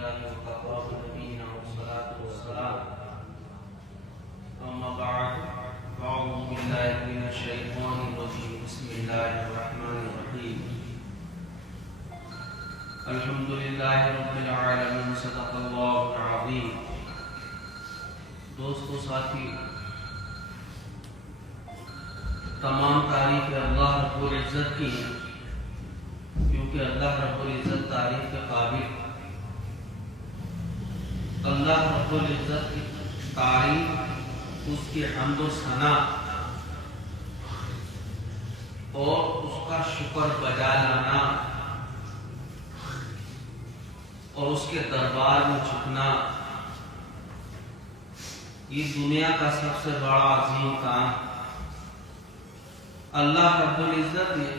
لله وكفى بنبينا والصلاة والسلام أما بعد فأعوذ بالله من الشيطان الرجيم بسم الله الرحمن الرحيم الحمد لله رب العالمين صدق الله العظيم. دوستو ساتھی، تمام تعریف اللہ رب العزت کی ہیں، کیونکہ اللہ رب العزت تعریف کے قابل. اللہ رب العزت کی تعریف، اس کی حمد و ثنا اور اس کا شکر بجا لانا اور اس کے دربار میں جھکنا، یہ دنیا کا سب سے بڑا عظیم کام. اللہ رب العزت نے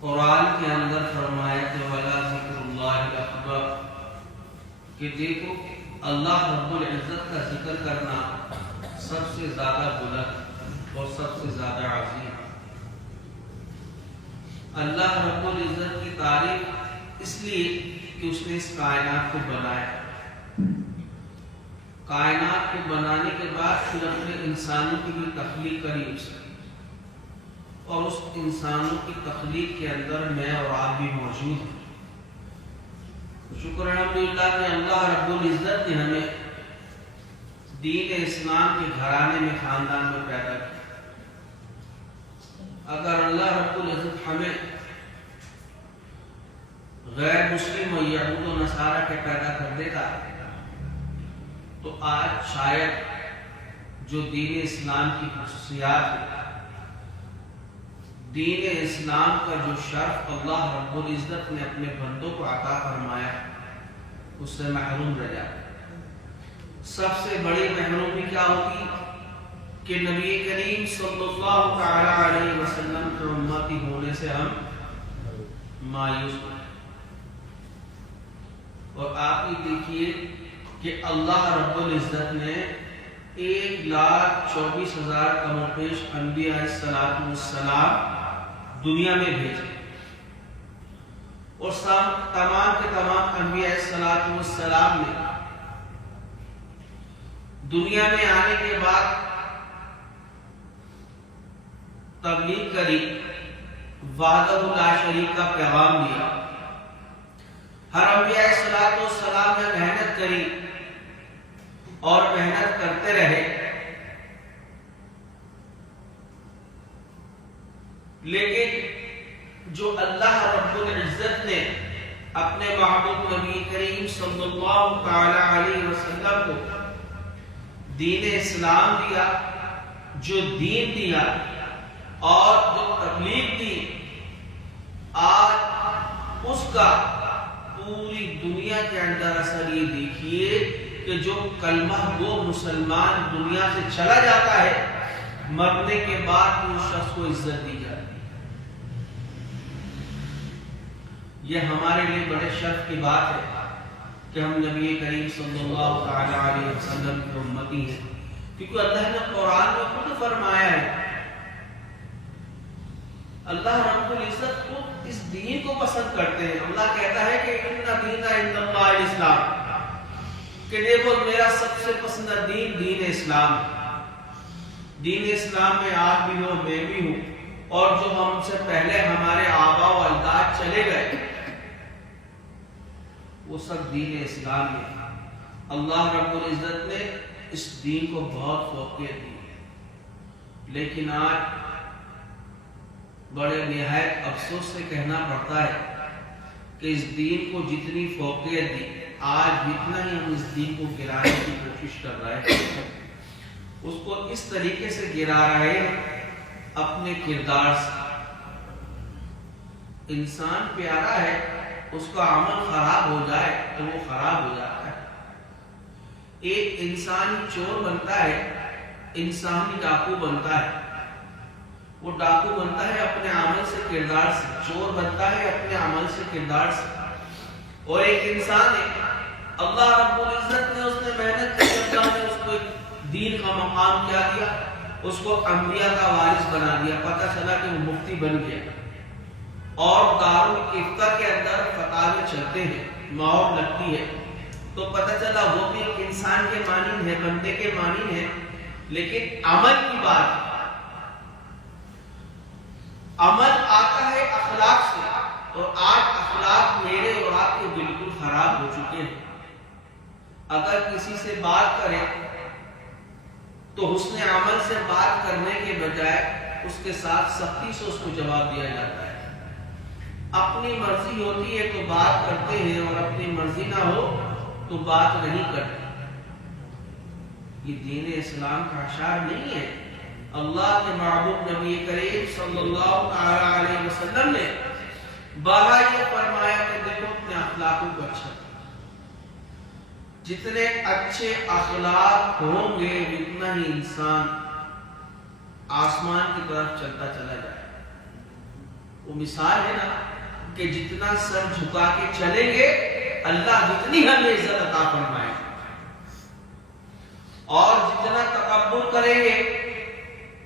قرآن کے اندر فرمایا کہ وَلَا ذِكْرُ اللَّهِ أَكْبَرُ، کہ دیکھو اللہ رب العزت کا ذکر کرنا سب سے زیادہ بلند اور سب سے زیادہ عظیم. اللہ رب العزت کی تعریف اس لیے کہ اس نے اس کائنات کو بنایا. کائنات کو بنانے کے بعد پھر اپنے انسانوں کی بھی تخلیق کری اس نے، اور اس انسانوں کی تخلیق کے اندر میں اور آپ بھی موجود ہیں. شکر الحمدللہ کہ اللہ رب العزت نے ہمیں دین اسلام کے گھرانے میں، خاندان میں پیدا کیا. اگر اللہ رب العزت ہمیں غیر مسلم و یہود و نصارہ کے پیدا کر دیتا تو آج شاید جو دین اسلام کی خصوصیات ہے، دین اسلام کا جو شرف اللہ رب العزت نے اپنے بندوں کو عطا فرمایا، اس سے محروم رہ جاتے. سب سے بڑی محرومی کیا ہوتی کہ نبی کریم صلی اللہ علیہ وسلم کے امتی ہونے سے ہم مایوس ہوتے. اور آپ یہ دیکھیے کہ اللہ رب العزت نے 1,24,000 کم و بیش انبیاء السلام دنیا میں بھیجے، اور تمام کے تمام انبیاء السلام نے دنیا میں آنے کے بعد تبلیغ کری، وحدہ لا شریک کا پیغام دیا. ہر انبیاء السلام نے محنت کری اور محنت کرتے رہے، لیکن جو اللہ رب العزت نے اپنے محبوب نبی کریم صلی اللہ علیہ وسلم کو دین اسلام دیا، جو دین دیا اور جو تبلیغ دی، آج اس کا پوری دنیا کے اندر اثر یہ دیکھیے کہ جو کلمہ گو مسلمان دنیا سے چلا جاتا ہے، مرنے کے بعد اس شخص کو عزت دی جاتی ہے. یہ ہمارے لیے بڑے شرف کی بات ہے کہ ہم نبی کریم صلی اللہ علیہ وسلم کی امتی ہیں، کیونکہ اللہ نے قرآن میں خود فرمایا ہے، اللہ رب العزت خود اس دین کو پسند کرتے ہیں. اللہ کہتا ہے کہ ان دین عند اللہ الاسلام، کہ دیکھو میرا سب سے پسندیدہ دین دین اسلام ہے. دین اسلام میں آپ بھی ہو، میں بھی ہوں، اور جو ہم سے پہلے ہمارے آباء و اجداد چلے گئے وہ سب دین اسلام ہے. اللہ رب العزت نے اس دین کو بہت فوقیت دی، لیکن آج بڑے نہایت افسوس سے کہنا پڑتا ہے کہ اس دین کو جتنی فوقیت دی، آج جتنا ہی ہم اس دین کو گرانے کی کوشش کر رہے ہیں، اس کو اس طریقے سے گرا رہے ہیں اپنے کردار سے. انسان پیارا ہے، اس کا عمل خراب ہو جائے تو وہ خراب ہو جاتا ہے. ایک انسانی چور بنتا ہے، انسانی ڈاکو بنتا ہے. وہ ڈاکو بنتا ہے اپنے عمل سے، کردار سے. چور بنتا ہے اپنے عمل سے، کردار سے. اور ایک انسان ہے، اللہ رب العزت نے اس نے محنت کی، اللہ نے اس کو دین کا مقام کیا دیا، اس کو انبیاء کا وارث بنا دیا. پتہ چلا کہ وہ مفتی بن گیا، اور دارالفتہ کے اندر فتاوے چلتے ہیں، مہر لگتی ہے، تو پتہ چلا وہ بھی ایک انسان کے مانند ہے، بندے کے مانند ہے، لیکن عمل کی بات، عمل آتا ہے اخلاق سے، اور آج اخلاق میرے اور آپ کے بالکل خراب ہو چکے ہیں۔ اگر کسی سے بات کریں تو حسن عمل سے بات کرنے کے بجائے اس کے ساتھ سختی سے اس کو جواب دیا جاتا ہے۔ اپنی مرضی ہوتی ہے تو بات کرتے ہیں، اور اپنی مرضی نہ ہو تو بات نہیں کرتے۔ یہ دین اسلام کا اشعار نہیں ہے۔ اللہ کے محبوب نبی کریم صلی اللہ علیہ وسلم نے باہر یہ فرمایا کہ دیکھو اپنے اخلاقوں کو اچھا، جتنے اچھے اخلاق ہوں گے اتنا ہی انسان آسمان کی طرف چلتا چلا جائے۔ وہ مثال ہے نا کہ جتنا سر جھکا کے چلیں گے اللہ اتنی ہمیں عزت عطا فرمائے، اور جتنا تکبر کریں گے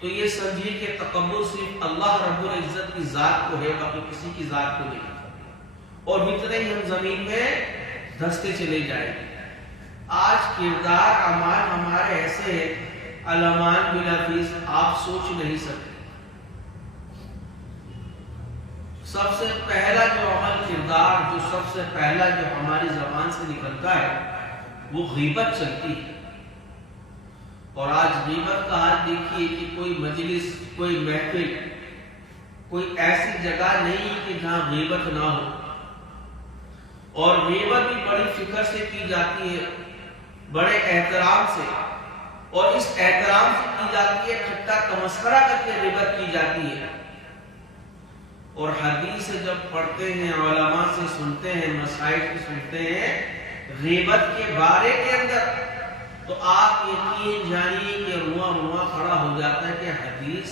تو یہ سمجھیے کہ تکبر صرف اللہ رب العزت کی ذات کو ہے، باقی کسی کی ذات کو نہیں، اور اتنے ہی ہم زمین میں دھستے چلے جائیں گے۔ آج کردار اعمال ہمارے ایسے ہیں علمان بلا فیس، آپ سوچ نہیں سکتے۔ سب سے پہلا جو عمل کردار، جو سب سے پہلا جو ہماری زبان سے نکلتا ہے وہ غیبت چلتی ہے، اور آج غیبت کا حال دیکھیے کہ کوئی مجلس، کوئی محفل، کوئی ایسی جگہ نہیں کہ جہاں غیبت نہ ہو، اور غیبت بھی بڑی فکر سے کی جاتی ہے، بڑے احترام سے، اور اس احترام سے کی جاتی ہے، ٹھٹا تمسخرہ کر کے غیبت کی جاتی ہے۔ اور حدیث سے جب پڑھتے ہیں، علماء سے سنتے ہیں، مسائل سے سنتے ہیں غیبت کے بارے کے اندر، تو آپ یقین جانیے کہ رواں کھڑا ہو جاتا ہے کہ حدیث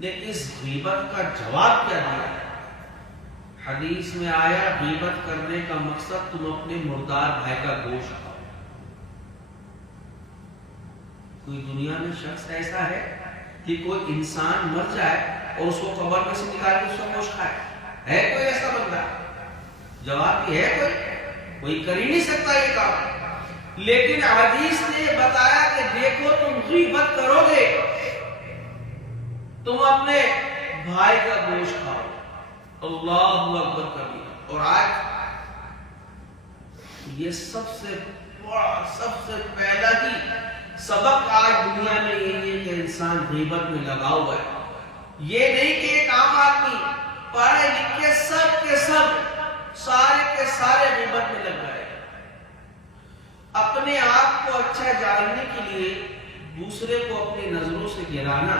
نے اس غیبت کا جواب کیا دیا ہے۔ حدیث میں آیا غیبت کرنے کا مقصد تم اپنے مردار بھائی کا گوشت کھاؤ۔ کوئی دنیا میں شخص ایسا ہے کہ کوئی انسان مر جائے اور اس کو قبر میں سے نکال کے اس کا گوشت کھائے؟ ہے کوئی ایسا بندہ؟ جواب یہ ہے کوئی کر ہی نہیں سکتا یہ کام۔ لیکن حدیث نے بتایا کہ دیکھو تم غیبت کرو گے، تم اپنے بھائی کا گوشت کھاؤ۔ اللہ اکبر کبیرہ۔ اور آج یہ سب سے بڑا، سب سے پہلا ہی سبق آج دنیا میں یہی ہے کہ انسان غیبت میں لگا ہوا ہے۔ یہ نہیں کہ ایک عام آدمی پڑھے لکھے سب کے سب، سارے کے سارے غیبت میں لگ گئے۔ اپنے آپ کو اچھا جاننے کے لیے دوسرے کو اپنی نظروں سے گرانا،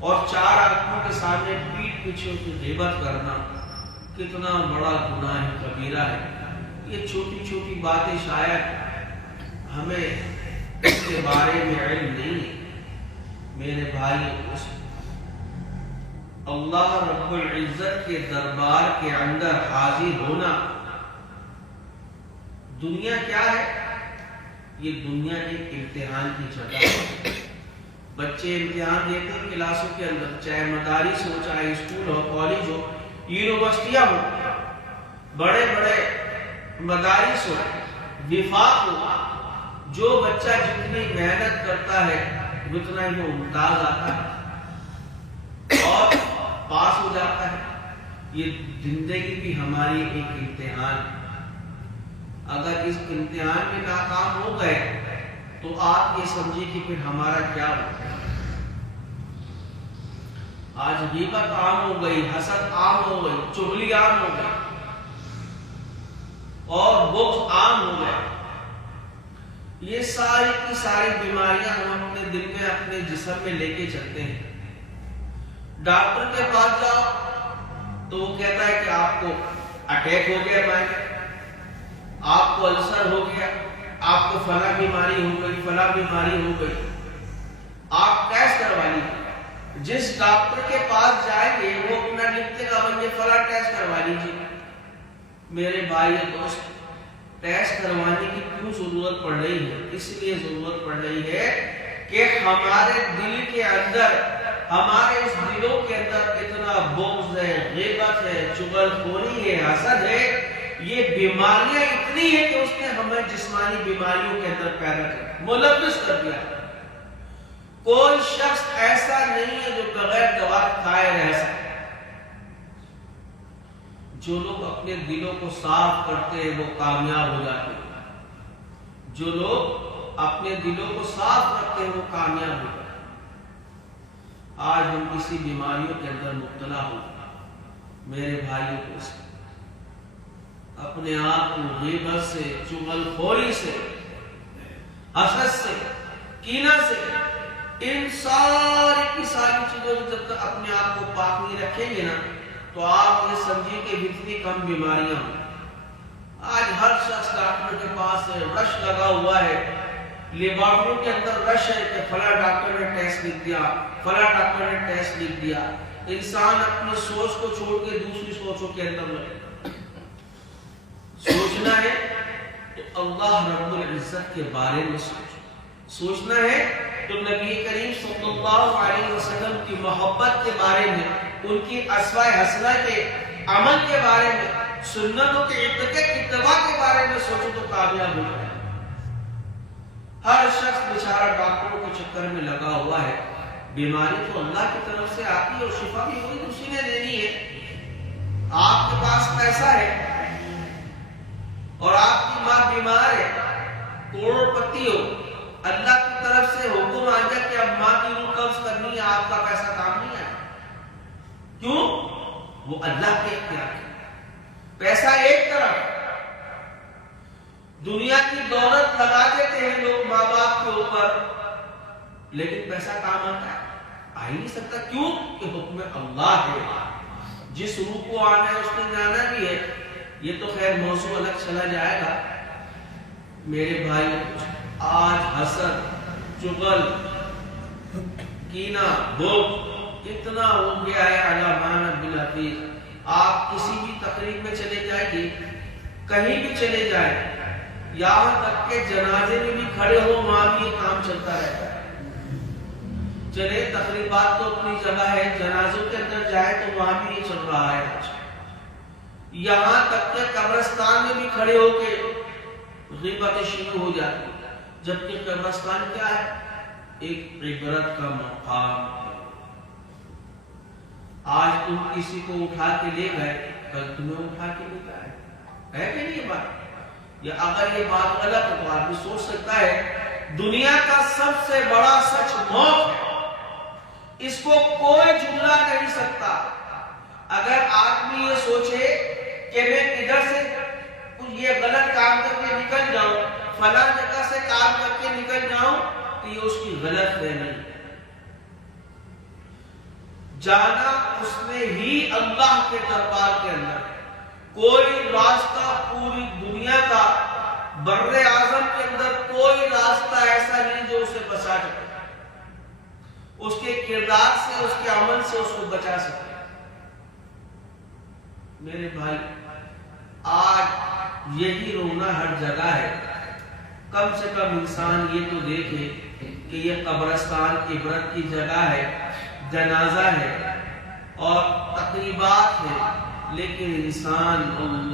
اور چار آدمیوں کے سامنے پیٹھ پیچھے کی غیبت کرنا کتنا بڑا گناہ کبیرہ ہے۔ یہ چھوٹی چھوٹی باتیں شاید ہمیں اس کے بارے میں علم نہیں ہے۔ میرے بھائی، اس اللہ رب العزت کے دربار کے اندر حاضر ہونا، دنیا کیا ہے؟ یہ دنیا ایک امتحان کی جگہ ہے۔ بچے امتحان دیتے ہیں کلاسوں کے اندر، چاہے مدارس ہو، چاہے اسکول ہو، کالج ہو، یونیورسٹیاں ہو، بڑے بڑے مدارس ہو، وفاق ہو، جو بچہ جتنی محنت کرتا ہے اتنا ہی وہ ممتاز آتا ہے اور پاس ہو جاتا ہے۔ یہ زندگی بھی ہماری ایک امتحان، اگر اس امتحان میں ناکام ہو گئے تو آپ یہ سمجھیں کہ پھر ہمارا کیا ہوگا۔ آج غیبت عام ہو گئی، حسد عام ہو گئی، چغلی عام ہو گئی، اور بغض عام ہو گیا۔ یہ ساری کی ساری بیماریاں ہم اپنے دل میں، اپنے جسم میں لے کے چلتے ہیں۔ ڈاکٹر کے پاس جاؤ تو وہ کہتا ہے کہ آپ کو اٹیک ہو گیا بھائی، آپ کو السر ہو گیا، آپ کو فلاں بیماری ہو گئی، فلاں بیماری ہو گئی، آپ ٹیسٹ کروا لیجیے۔ جس ڈاکٹر کے پاس جائیں گے وہ اپنا لکھتے گا بھائی فلاں ٹیسٹ کروا لیجیے۔ میرے بھائی دوست، ٹیسٹ کروانے کی کیوں ضرورت پڑ رہی ہے؟ اس لیے ضرورت پڑ رہی ہے کہ ہمارے دل کے اندر ہمارے اس دلوں کے اندر اتنا بغض ہے، غیبت ہے، چغل خوری ہے، حسد ہے، یہ بیماریاں اتنی ہیں کہ اس نے ہمیں جسمانی بیماریوں کے اندر پیدا کر ملوث کر دیا۔ کوئی شخص ایسا نہیں ہے جو بغیر دوا کھائے رہ سکے۔ جو لوگ اپنے دلوں کو صاف کرتے ہیں وہ کامیاب ہو جاتے ہیں۔ جو لوگ اپنے دلوں کو صاف رکھتے ہیں وہ کامیاب ہو جاتے ہیں۔ آج ہم کسی بیماریوں کے اندر مبتلا ہو، میرے بھائیوں کو اپنے آپ کو غیبت سے، چغل خوری سے، حسد سے، کینہ سے، ان ساری کی ساری چیزوں سے جب تک اپنے آپ کو پاک نہیں رکھیں گے نا تو آپ یہ سمجھیں کہ اتنی کم بیماریاں ہوں۔ آج ہر شخص ڈاکٹر کے پاس رش لگا ہوا ہے، لیبارٹری کے اندر رش ہے کہ فلاں ڈاکٹر نے ٹیسٹ لکھ دیا، فلاں ڈاکٹر نے ٹیسٹ لکھ دیا۔ انسان اپنی سوچ کو چھوڑ کے دوسری سوچوں کے اندر لگے۔ سوچنا ہے تو اللہ رب العزت کے بارے میں سوچنا ہے تو نبی کریم صلی اللہ علیہ وسلم کی محبت کے بارے میں، ان کی اسوہ حسنہ کے عمل کے بارے میں، سنتوں کے اتباع کے بارے میں سوچو تو کامیاب ہو جائے۔ ہر شخص بیچارہ ڈاکٹروں کے چکر میں لگا ہوا ہے۔ بیماری تو اللہ کی طرف سے آتی ہے اور شفا بھی وہی اسی نے دینی ہے۔ آپ کے پاس پیسہ ہے اور آپ کی ماں بیمار ہے، کروڑ پتی ہو، اللہ کی طرف سے حکم آ جائے کہ اب ماں کی روح قبض کرنی ہے، آپ کا پیسہ کام نہیں آئے۔ کیوں؟ وہ اللہ کے اختیار ہے۔ پیسہ ایک طرف، دنیا کی دولت لگا دیتے ہیں لوگ ماں باپ کے اوپر، لیکن پیسہ کام آتا ہے؟ آ ہی نہیں سکتا۔ کیوں؟ کہ حکم اللہ ہے۔ جس روح کو آنا ہے اس نے جانا بھی ہے۔ یہ تو خیر موضوع الگ چلا جائے گا۔ میرے بھائی، آج حسد، چغل، کینہ، بغض اتنا ہو گیا ہے علامہ بالحفیظ۔ آپ کسی بھی تقریب میں چلے جائیے، کہیں بھی چلے جائیں، یہاں تک کہ جنازے میں بھی کھڑے ہو وہاں بھی یہ کام چلتا رہتا ہے۔ چلے تقریبات تو اپنی جگہ ہے، جنازوں کے اندر جائے تو وہاں بھی یہ چل رہا ہے۔ یہاں تک کہ قبرستان میں بھی کھڑے ہو کے غیبتیں شروع ہو جاتی، جبکہ قبرستان کیا ہے؟ ایک عبرت کا مقام ہے۔ آج تم کسی کو اٹھا کے لے گئے، کل تمہیں اٹھا کے لے جائے، ہے کہ نہیں یہ بات؟ یا اگر یہ بات غلط ہے تو آدمی سوچ سکتا ہے دنیا کا سب سے بڑا سچ موت ہے، اس کو کوئی جھٹلا نہیں سکتا۔ اگر آدمی یہ سوچے کہ میں ادھر سے یہ غلط کام کر کے نکل جاؤں، فلاں جگہ سے کام کر کے نکل جاؤں، تو یہ اس کی غلط فہمی ہے۔ جانا اس نے ہی اللہ کے دربار کے اندر۔ کوئی راستہ پوری دنیا کا، بر اعظم کے اندر کوئی راستہ ایسا نہیں جو اسے بچا سکے، اس کے کردار سے، اس کے عمل سے اس کو بچا سکے۔ میرے بھائی، آج یہی رونا ہر جگہ ہے۔ کم سے کم انسان یہ تو دیکھے کہ یہ قبرستان عبرت کی جگہ ہے، جنازہ ہے اور تقریبات ہے، لیکن انسان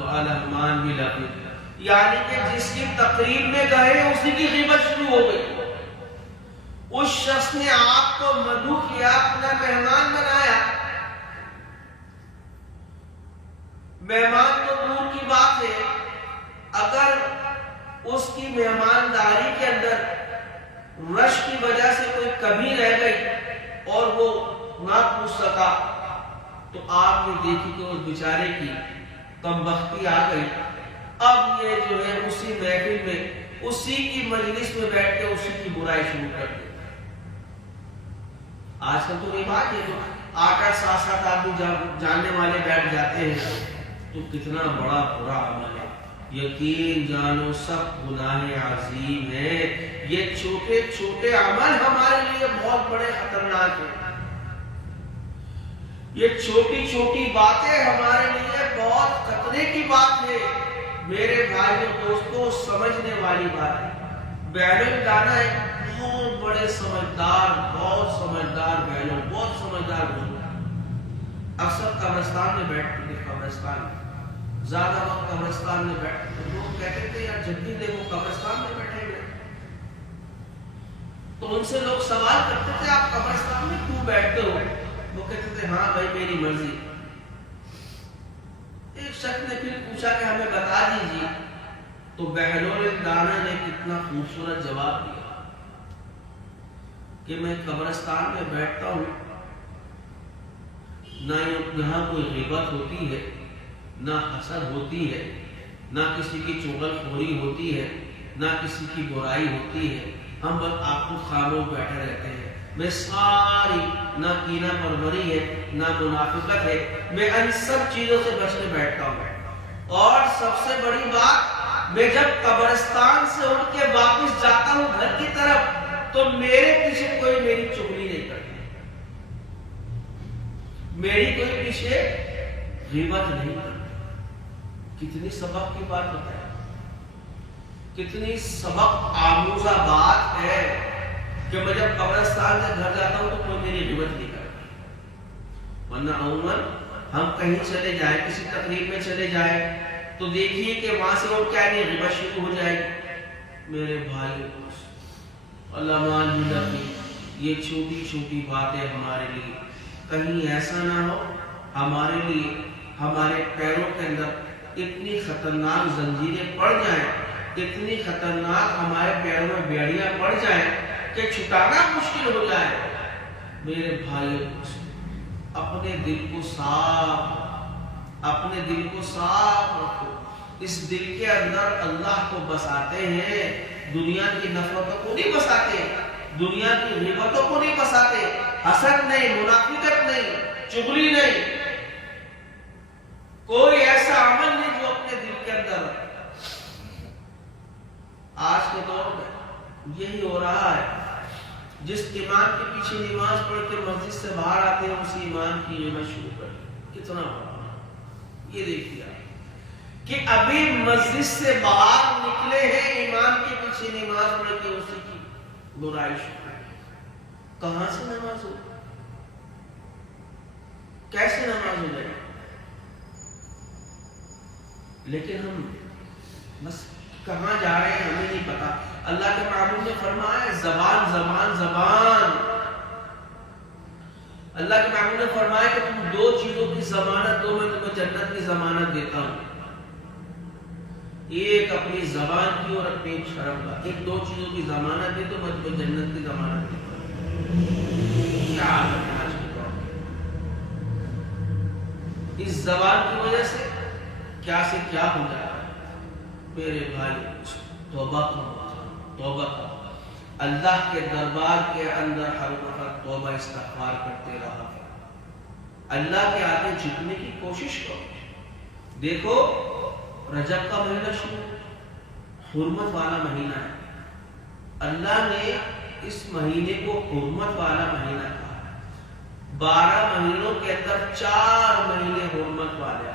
علمان بھی لگے، یعنی کہ جس کی تقریب میں گئے اسی کی غیبت شروع ہو گئی۔ اس شخص نے آپ کو مدعو کیا، اپنا مہمان بنایا، مہمان تو دور کی بات ہے، اگر اس کی مہمانداری کے اندر رش کی وجہ سے کوئی کمی رہ گئی اور وہ نہ پوچھ سکا تو آپ نے دیکھی کہ اس بیچارے کی کم بختی آ گئی۔ اب یہ جو ہے اسی محفل میں، اسی کی مجلس میں بیٹھ کے اسی کی برائی شروع کر دی۔ آج کل تو یہ بات ہے، جو 8-8 7 آدمی جاننے والے بیٹھ جاتے ہیں تو کتنا بڑا برا عمل ہے۔ یقین جانو سب گناہ عظیم ہے۔ یہ چھوٹے چھوٹے عمل ہمارے لیے بہت بڑے خطرناک ہیں۔ یہ چھوٹی چھوٹی باتیں ہمارے لیے بہت خطرے کی بات ہے۔ میرے بھائیوں دوستوں، سمجھنے والی بات ہے۔ بیرون جانا ہے، بہت بڑے سمجھدار، بہت سمجھدار بہنوں، بہت سمجھدار بزرگ اکثر قبرستان میں بیٹھتے تھے، قبرستان میں زیادہ وقت قبرستان میں بیٹھتے تھے. لوگ کہتے تھے یار جب بھی دیکھو قبرستان میں بیٹھے ہوئے. تو ان سے لوگ سوال کرتے تھے آپ قبرستان میں کیوں بیٹھتے ہو؟ وہ کہتے تھے ہاں بھائی میری مرضی. ایک شخص نے پھر پوچھا کہ ہمیں بتا دیجیے. تو بہلول دانا نے کتنا خوبصورت جواب دیا کہ میں قبرستان میں بیٹھتا ہوں، نہ یہاں کوئی غیبت ہوتی ہے، نہ حسد ہوتی ہے، نہ کسی کی چغل خوری ہوتی ہے، نہ کسی کی برائی ہوتی ہے. ہم بس آپ کو خاموش بیٹھے رہتے ہیں. میں ساری نہ کینہ پروری ہے، نہ منافقت ہے، میں ان سب چیزوں سے بچنے بیٹھتا ہوں. اور سب سے بڑی بات، میں جب قبرستان سے اٹھ کے واپس جاتا ہوں گھر کی طرف تو میرے پیچھے کوئی میری چغلی نہیں کرتا، میری کوئی پیچھے غیبت نہیں کرتا. کتنی سبق کی بات بتائے، کتنی سبق آموزہ بات ہے کہ میں جب قبرستان سے گھر جاتا ہوں تو کوئی میری غیبت نہیں کرتا. ورنہ عموماً ہم کہیں چلے جائیں، کسی تقریب میں چلے جائیں تو دیکھیے کہ وہاں سے وہ کیا نہیں غیبت شروع ہو جائے گی. میرے بھائی علماء کی یہ چھوٹی چھوٹی باتیں ہمارے لیے کہیں ایسا نہ ہو ہمارے لیے ہمارے پیروں کے اندر اتنی خطرناک زنجیریں پڑ جائیں، اتنی خطرناک ہمارے پیروں میں بیڑیاں پڑ جائیں کہ چھٹانا مشکل ہو جائے. میرے بھائی اپنے دل کو صاف، اپنے دل کو صاف رکھو. اس دل کے اندر اللہ کو بساتے ہیں، دنیا کی نفرتوں کو نہیں بساتے، دنیا کی غیبتوں کو نہیں بساتے. حسد نہیں، منافقت نہیں، چغلی نہیں، کوئی ایسا عمل نہیں جو اپنے دل کے اندر. آج کے دور میں یہی ہو رہا ہے. جس امام کے پیچھے نماز پڑھ کے مسجد سے باہر آتے ہیں اسی امام کی غیبت شروع کر. کتنا بڑا یہ دیکھیے کہ ابھی مسجد سے باہر نکلے ہیں، امام کے پیچھے نماز پڑھ کے اسی کی برائی شروع. کہاں سے نماز ہو، کیسے نماز ہو جائے؟ لیکن ہم بس کہاں جا رہے ہیں ہمیں نہیں پتا. اللہ کے معبود نے فرمایا زبان زبان زبان. اللہ کے معبود نے فرمایا کہ تم دو چیزوں کی ضمانت دو، میں تمہیں جنت کی ضمانت دیتا ہوں. ایک اپنی زبان کی اور اپنی شرم کا. ایک دو چیزوں کی ضمانت دے تو میں تمہیں جنت کی ضمانت دیتا ہوں. کیا حالت ہے آج کے دور میں؟ اس زبان کی وجہ سے کیا سے کیا ہو جائے. میرے بھائی توبہ کرو، توبہ کرو. اللہ کے دربار کے اندر ہر وقت توبہ استغفار کرتے رہا. اللہ کے آگے جھکنے کی کوشش کرو. دیکھو رجب کا مہینہ شروع حرمت والا مہینہ ہے. اللہ نے اس مہینے کو حرمت والا مہینہ کہا. 12 مہینوں کے اندر 4 مہینے حرمت والے ہیں.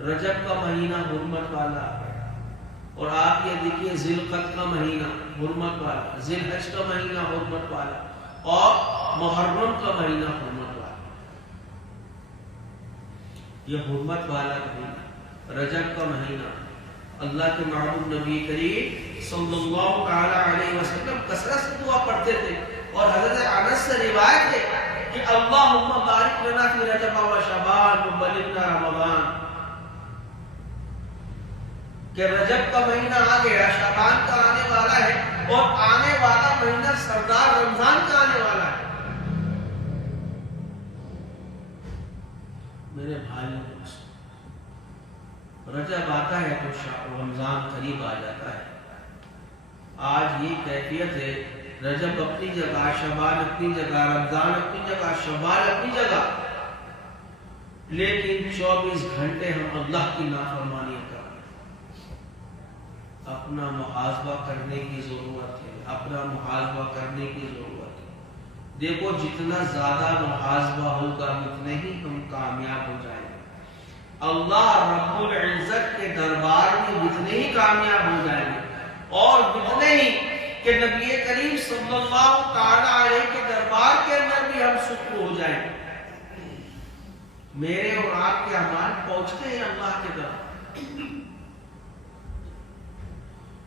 رجب کا مہینہ حرمت والا ہے. اور آپ یہ دیکھیے ذی القعدہ کا مہینہ حرمت والا، ذی الحج کا مہینہ حرمت والا، اور محرم کا مہینہ حرمت والا. یہ حرمت والا مہینہ رجب کا مہینہ اللہ کے معبود نبی کریم صلی اللہ تعالی علیہ وسلم کثرت سے دعا پڑھتے تھے. اور حضرت انس سے روایت ہے کہ اللہم بارک لنا فی رجب و شعبان وبلغنا رمضان، کہ رجب کا مہینہ آ گیا، شعبان کا آنے والا ہے، اور آنے والا مہینہ سردار رمضان کا آنے والا ہے. میرے بھائی رجب آتا ہے تو رمضان قریب آ جاتا ہے. آج یہ کیفیت ہے، رجب اپنی جگہ، شعبان اپنی جگہ، رمضان اپنی جگہ، شوال اپنی جگہ، لیکن 24 گھنٹے ہم اللہ کی نافرمانی کر رہے ہیں. اپنا محاسبہ کرنے کی ضرورت ہے، اپنا محاسبہ کرنے کی ضرورت ہے. دیکھو جتنا زیادہ محاسبہ ہوگا اتنے ہی ہم کامیاب ہو جائیں گے. اللہ رب العزت کے دربار میں جتنے ہی کامیاب ہو جائیں گے اور جتنے ہی کہ نبی کریم صلی اللہ تعالی علیہ کے دربار کے اندر بھی ہم سکر ہو جائیں. میرے اور آپ کے اعمال پہنچتے ہیں اللہ کے دربار.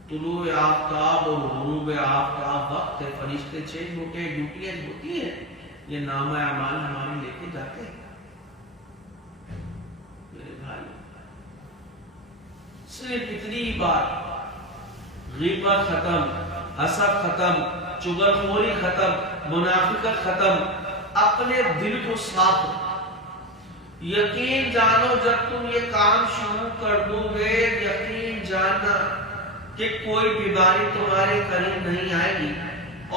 طلوع آفتاب اور غروب آفتاب وقت فرشتے 6 گھنٹے ڈیوٹیاں ہوتی ہیں، یہ نامہ اعمال ہمارے لے کے جاتے ہیں. میرے بھائی صرف اتنی بات، غیبت ختم، حسد ختم، چغلخوری ختم، منافقت ختم، اپنے دل کو صاف. یقین جانو جب تم یہ کام شروع کر دو گے، یقین جاننا کہ کوئی بیماری تمہارے قریب نہیں آئے گی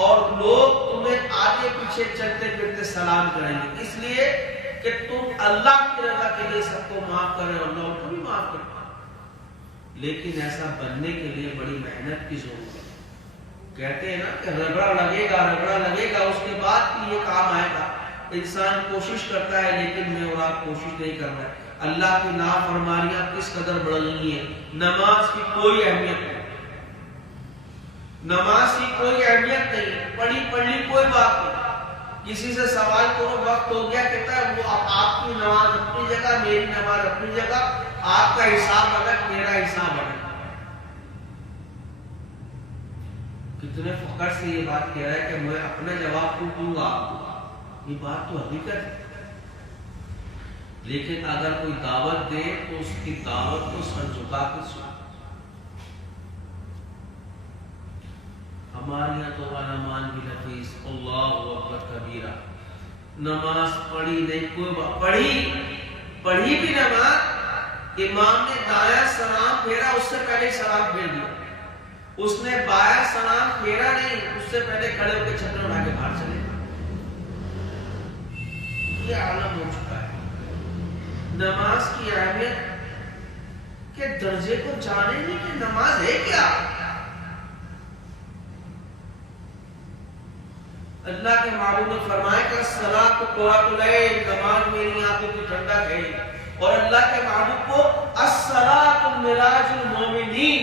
اور لوگ تمہیں آگے پیچھے چلتے پھرتے سلام کریں گے، اس لیے کہ تم اللہ کی رضا کے لیے سب کو معاف کرے اور اللہ کو بھی معاف کرے. لیکن ایسا بننے کے لیے بڑی محنت کی ضرورت ہے. کہتے ہیں نا کہ رگڑا لگے گا اس کے بعد بھی یہ کام آئے گا. انسان کوشش کرتا ہے لیکن میں اور آپ کوشش نہیں کر رہے. اللہ کی نافرمانیاں کس قدر بڑھ گئی ہیں. نماز کی کوئی اہمیت نہیں، نماز کی کوئی اہمیت نہیں، پڑھی کوئی بات نہیں. کسی سے سوال کرو وقت ہو گیا، کہتا ہے وہ آپ کی نماز اپنی جگہ، میری نماز اپنی جگہ، آپ کا حساب الگ، میرا حساب الگ. کتنے فخر سے یہ بات کہہ رہا ہے کہ میں اپنا جواب کو دوں گا آپ کو. یہ بات تو حقیقت ہے. لیکن اگر کوئی دعوت دے تو اس کی دعوت کو سر جھکا کے سن. ہمارے یہاں تو نمان بھی نفیس اللہ اکبر کبیرہ. نماز پڑھی نہیں کوئی پڑھی بھی نماز. امام نے دایاں سلام پھیرا، اس سے پہلے سلام پھیر دیا. اس نے بایاں سلام پھیرا نہیں، اس سے پہلے کھڑے ہو کے چھتر اٹھا کے باہر چلے. یہ عالم ہو چکا ہے. نماز کی اہمیت کے درجے کو جانے نہیں کہ نماز ہے کیا. اللہ کے محبوب نے فرمایا کہ الصلاۃ قرۃ العین، نماز میری آنکھوں کی ٹھنڈک ہے. اور اللہ کے محبوب کو الصلاۃ معراج المومنین،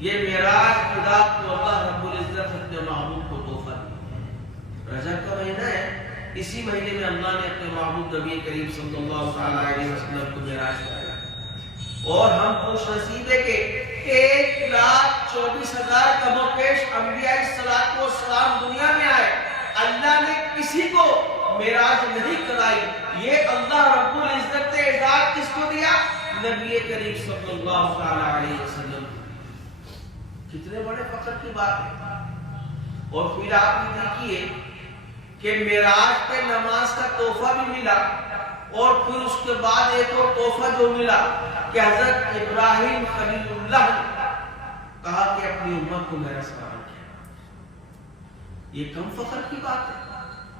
یہ معراج خدا کو اللہ رب العزت اپنے محبوب کو تحفہ دیا. رجب کا مہینہ ہے، اسی مہینے میں اللہ نے اپنے محبوب نبی کریم صلی اللہ علیہ وسلم کو معراج کرایا. اور ہم خوش نصیب ہے کہ 1,24,000 کم و بیش انبیاء السلام دنیا میں آئے. اللہ نے کسی کو معراج نہیں کرائی. یہ اللہ رب العزت نے اعزاز کس کو دیا؟ نبی کریم صلی اللہ علیہ وسلم. کتنے بڑے فخر کی بات ہے. اور پھر آپ نے دیکھیے کہ معراج پہ نماز کا تحفہ بھی ملا. اور پھر اس کے بعد ایک اور تحفہ جو ملا کہ حضرت ابراہیم خلیل اللہ کہا کہ اپنی امت کو میرا سلام کیا. یہ کم فخر کی بات ہے.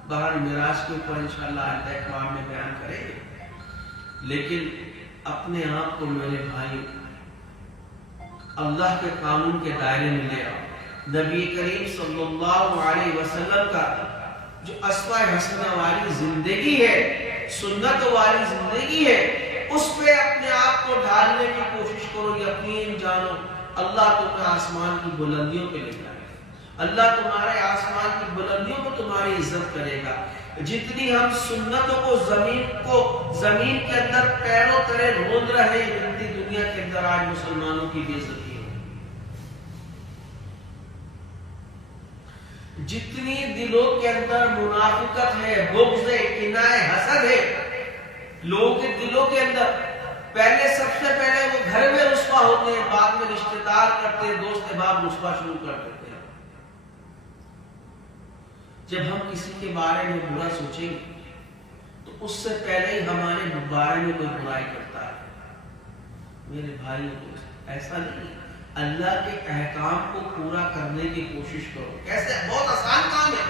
بہرحال معراج کے اوپر انشاءاللہ آئندہ اقوام میں بیان کریں گے. لیکن اپنے آپ کو میرے بھائی اللہ کے قانون کے دائرے میں لے آؤ. نبی کریم صلی اللہ علیہ وسلم کا جو اسوہ حسنہ والی زندگی ہے، سنت والی زندگی ہے، اس پہ اپنے آپ کو ڈالنے کی کوشش کرو. یقین جانو اللہ تمہیں آسمان کی بلندیوں پہ لے جائے گا. اللہ تمہارے آسمان کی بلندیوں کو تمہاری عزت کرے گا. جتنی ہم سنتوں کو زمین کے اندر پیروں تلے روند رہے، ہندی دنیا کے اندر آج مسلمانوں کی بے عزتی ہے. جتنی دلوں کے اندر منافقت ہے، بغض ہے، کینہ ہے، حسد ہے لوگوں کے دلوں کے اندر، پہلے سب سے پہلے وہ گھر میں رسوا ہوتے ہیں، بعد میں رشتہ دار کرتے ہیں، دوست احباب رسوا شروع کر دیتے ہیں. جب ہم کسی کے بارے میں برا سوچیں گے تو اس سے پہلے ہی ہمارے بارے میں کوئی برائی کرتا ہے. میرے بھائی ایسا نہیں ہے. اللہ کے احکام کو پورا کرنے کی کوشش کرو. کیسے؟ بہت آسان کام ہے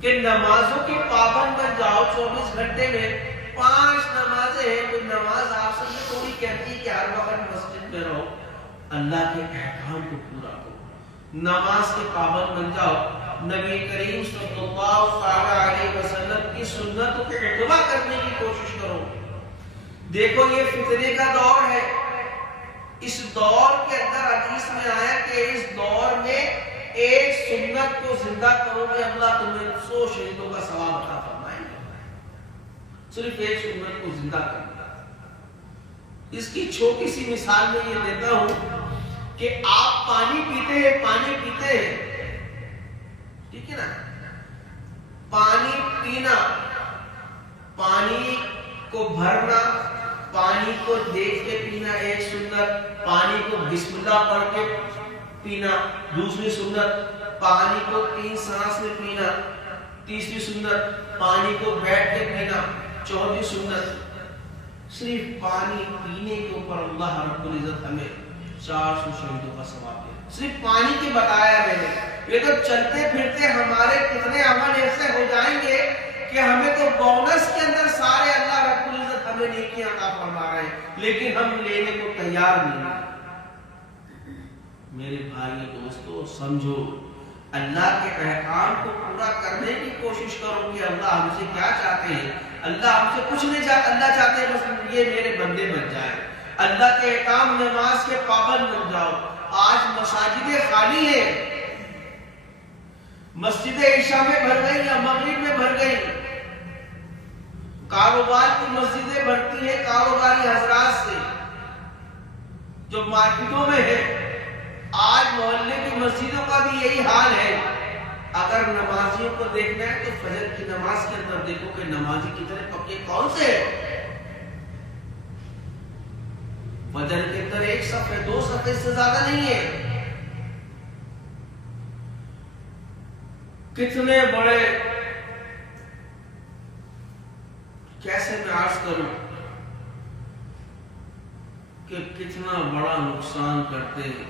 کہ نمازوں کی پابند بن جاؤ. 24 گھنٹے میں 5 نمازیں ہیں. کوئی نماز آپ سب سے تھوڑی کہتی ہے کہ ہر وقت مسجد میں رہو. اللہ کے احکام کو پورا کرو. نماز کے پابند بن جاؤ. نبی کریم صلی اللہ علیہ وسلم کی سنتوں کے اتباع کرنے کی کوشش کرو. دیکھو یہ فتنے کا دور ہے. اس دور کے اندر حدیث میں آیا کہ اس دور میں سنت کو زندہ کرو گے اللہ تمہیں 100 شہیدوں کا ثواب عطا فرمائے گا. صرف ایک سنت کو زندہ کرنا. اس کی چھوٹی سی مثال میں یہ دیتا ہوں کہ آپ پانی پیتے ہیں ٹھیک ہے نا. پانی پینا، پانی کو بھرنا، پانی کو دیکھ کے پینا ایک سنت، پانی کو بسم اللہ پڑھ کے پینا دوسری سنت، پانی کو 3 سانس میں پینا تیسری سنت، پانی کو بیٹھ کے پینا چوتھی سنت. صرف پانی پینے کے اوپر اللہ رب العزت ہمیں 400 شہیدوں کا ثواب دے. صرف پانی کی بتایا میں نے. یہ تو چلتے پھرتے ہمارے کتنے عمل ایسے ہو جائیں گے کہ ہمیں تو بونس کے اندر سارے اللہ رب العزت ہمیں نیکیاں عطا فرما رہے ہیں، لیکن ہم لینے کو تیار نہیں ہیں. میرے بھائی دوستو سمجھو، اللہ کے احکام کو پورا کرنے کی کوشش کرو کہ اللہ ہم سے کیا چاہتے ہیں. اللہ ہم سے کچھ نہیں چاہتے، اللہ چاہتے ہیں بس یہ میرے بندے بن جائیں. اللہ کے احکام نماز کے پابند بن جاؤ. آج مساجدیں خالی ہیں، مسجد عشاء میں بھر گئی یا مغرب میں بھر گئی. کاروبار کی مسجدیں بھرتی ہیں کاروباری حضرات سے جو مارکیٹوں میں ہے. آج محلے کی مسجدوں کا بھی یہی حال ہے. اگر نمازیوں کو دیکھنا ہے تو فجر کی نماز کے اندر دیکھو کہ نمازی کتنے پکے کون سے ہیں. فجر کے اندر 1 صفحے 2 صفحے سے زیادہ نہیں ہے. کتنے بڑے، کیسے میں عرض کروں کہ کتنا بڑا نقصان کرتے ہیں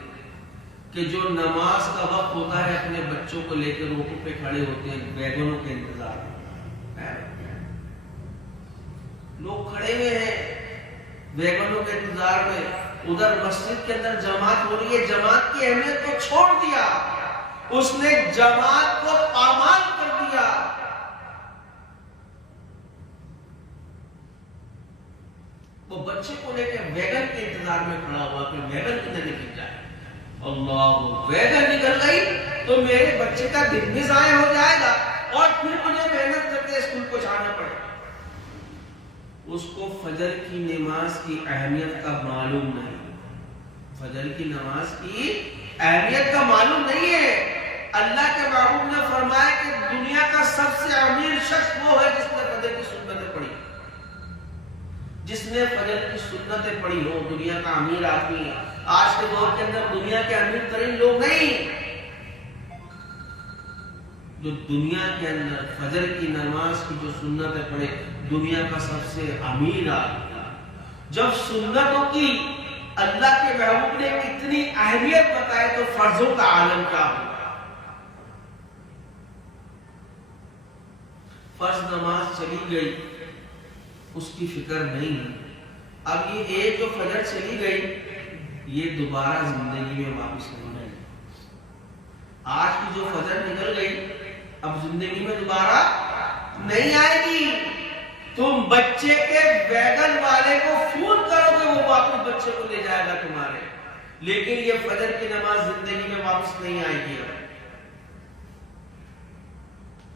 کہ جو نماز کا وقت ہوتا ہے اپنے بچوں کو لے کے روڈوں پہ کھڑے ہوتے ہیں ویگنوں کے انتظار میں. لوگ کھڑے ہوئے ہیں ویگنوں کے انتظار میں. ادھر مسجد کے اندر جماعت ہو رہی ہے، جماعت کی اہمیت کو چھوڑ دیا، اس نے جماعت کو پامال کر دیا. وہ بچے کو لے کے ویگن کے انتظار میں کھڑا ہوا کہ ویگن کتنے نکل جائے. اللہ، ویگن نکل گئی تو میرے بچے کا دن بھی ضائع ہو جائے گا اور پھر مجھے محنت کر کے اسکول کو جانا پڑے گا. اس کو فجر کی نماز کی اہمیت کا معلوم نہیں. فجر کی نماز کی اہمیت کا معلوم نہیں ہے. اللہ کے محبوب نے فرمایا کہ دنیا کا سب سے امیر شخص وہ ہے جس نے فجر کی سنتیں پڑھی. جس نے فجر کی سنتیں پڑھی ہو دنیا کا امیر آدمی ہے. آج کے دور کے اندر دنیا کے امیر ترین لوگ نہیں، جو دنیا کے اندر فجر کی نماز کی جو سنتیں پڑھے دنیا کا سب سے امیر آدمی. جب سنتوں کی اللہ کے محبوب نے اتنی اہمیت بتائے تو فرضوں کا عالم کیا ہوگا. فرض نماز چلی گئی اس کی فکر نہیں. اب یہ ایک جو فجر چلی گئی یہ دوبارہ زندگی میں واپس نہیں آئے. آج کی جو فجر نکل گئی اب زندگی میں دوبارہ نہیں آئے گی. تم بچے کے ویگن والے کو فون کرو گے وہ واپس بچے کو لے جائے گا تمہارے، لیکن یہ فجر کی نماز زندگی میں واپس نہیں آئے گی.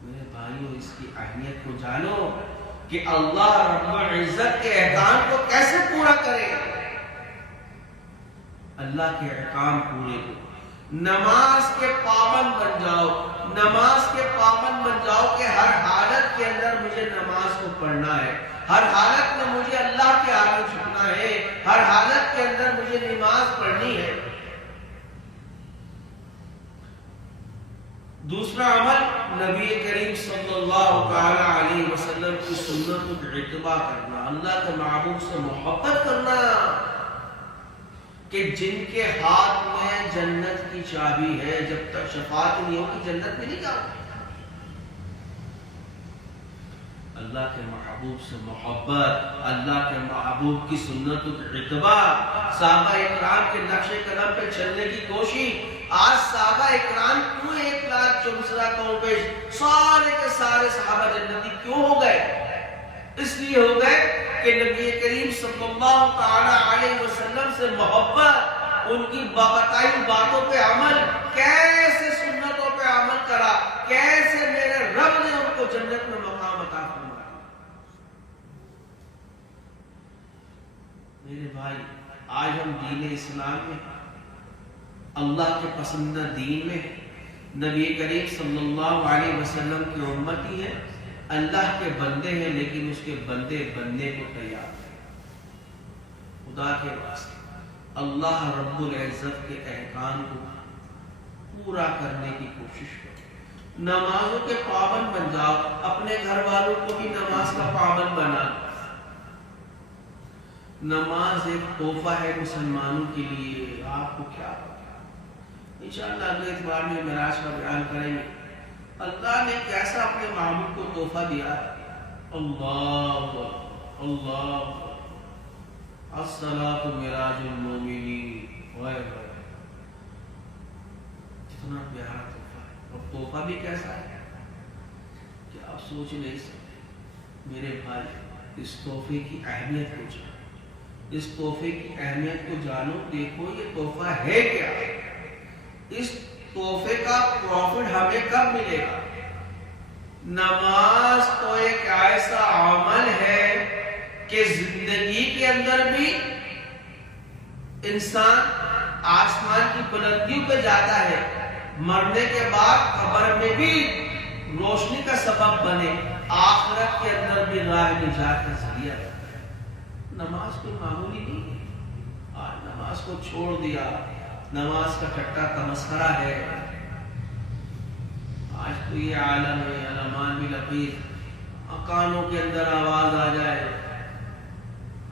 میرے بھائیوں اس کی اہمیت کو جانو کہ اللہ رب العزت کے احکام کو کیسے پورا کرے. اللہ کے احکام پورے ہو. نماز کے پابند بن جاؤ، نماز کے پابند بن جاؤ کہ ہر حالت کے اندر مجھے نماز کو پڑھنا ہے، ہر حالت میں مجھے اللہ کے آگے جھکنا ہے، ہر حالت کے اندر مجھے نماز پڑھنی ہے. دوسرا عمل نبی کریم صلی اللہ تعالی علیہ وسلم کی سنتوں کا اتباع کرنا، اللہ کے محبوب سے محبت کرنا کہ جن کے ہاتھ میں جنت کی چابی ہے جب تک شفاعت نہیں ہوگی جنت میں نہیں جاؤ. اللہ کے محبوب سے محبت، اللہ کے محبوب کی سنتوں کا اتباع، صحابہ اکرام کے نقش قدم پہ چلنے کی کوشش. آج صحابہ اکرام کیوں 1,64,000 قوم پہ سارے کے سارے صحابہ جنتی کیوں ہو گئے؟ اس لیے ہو گئے کہ نبی کریم صلی اللہ تعالی علیہ وسلم سے محبت، ان کی بتائی باتوں پہ عمل، کیسے سنتوں پہ عمل عمل کرا، کیسے میرے رب نے ان کو جنت میں مقام عطا فرمایا۔ میرے بھائی، آج ہم دین اسلام میں، اللہ کے پسندیدہ دین میں، نبی کریم صلی اللہ علیہ وسلم کی امتی ہیں، اللہ کے بندے ہیں، لیکن اس کے بندے بننے کو تیار ہیں۔ خدا کے واسطے اللہ رب العزت کے احکام کو پورا کرنے کی کوشش کرو، نمازوں کے پابند بن جاؤ، اپنے گھر والوں کو بھی نماز کا پابند بنا۔ نماز ایک تحفہ ہے مسلمانوں کے لیے، آپ کو کیا پتا؟ انشاءاللہ اگلے اتوار میں معراج کا بیان کریں گے، اللہ نے کیسا اپنے محبوب کو تحفہ دیا ہے۔ اللہ اللہ الصلاۃ معراج المومنین، کتنا پیارا تحفہ ہے، اور تحفہ بھی کیسا ہے کہ آپ سوچ نہیں سکتے۔ میرے بھائی، اس تحفے کی اہمیت کو جانو، اس تحفے کی اہمیت کو جانو، دیکھو یہ تحفہ ہے کیا، اس تحفے کا پروفٹ ہمیں کب ملے گا۔ نماز تو ایک ایسا عمل ہے کہ زندگی کے اندر بھی انسان آسمان کی بلندیوں پہ جاتا ہے، مرنے کے بعد قبر میں بھی روشنی کا سبب بنے، آخرت کے اندر بھی راہ نجات کا ذریعہ ہے۔ نماز کوئی معمولی نہیں ہے، آج نماز کو چھوڑ دیا، نماز کا ٹھٹا تمسخرہ ہے۔ آج تو یہ عالم ہے، علمان بھی لفیظ، کانوں کے اندر آواز آ جائے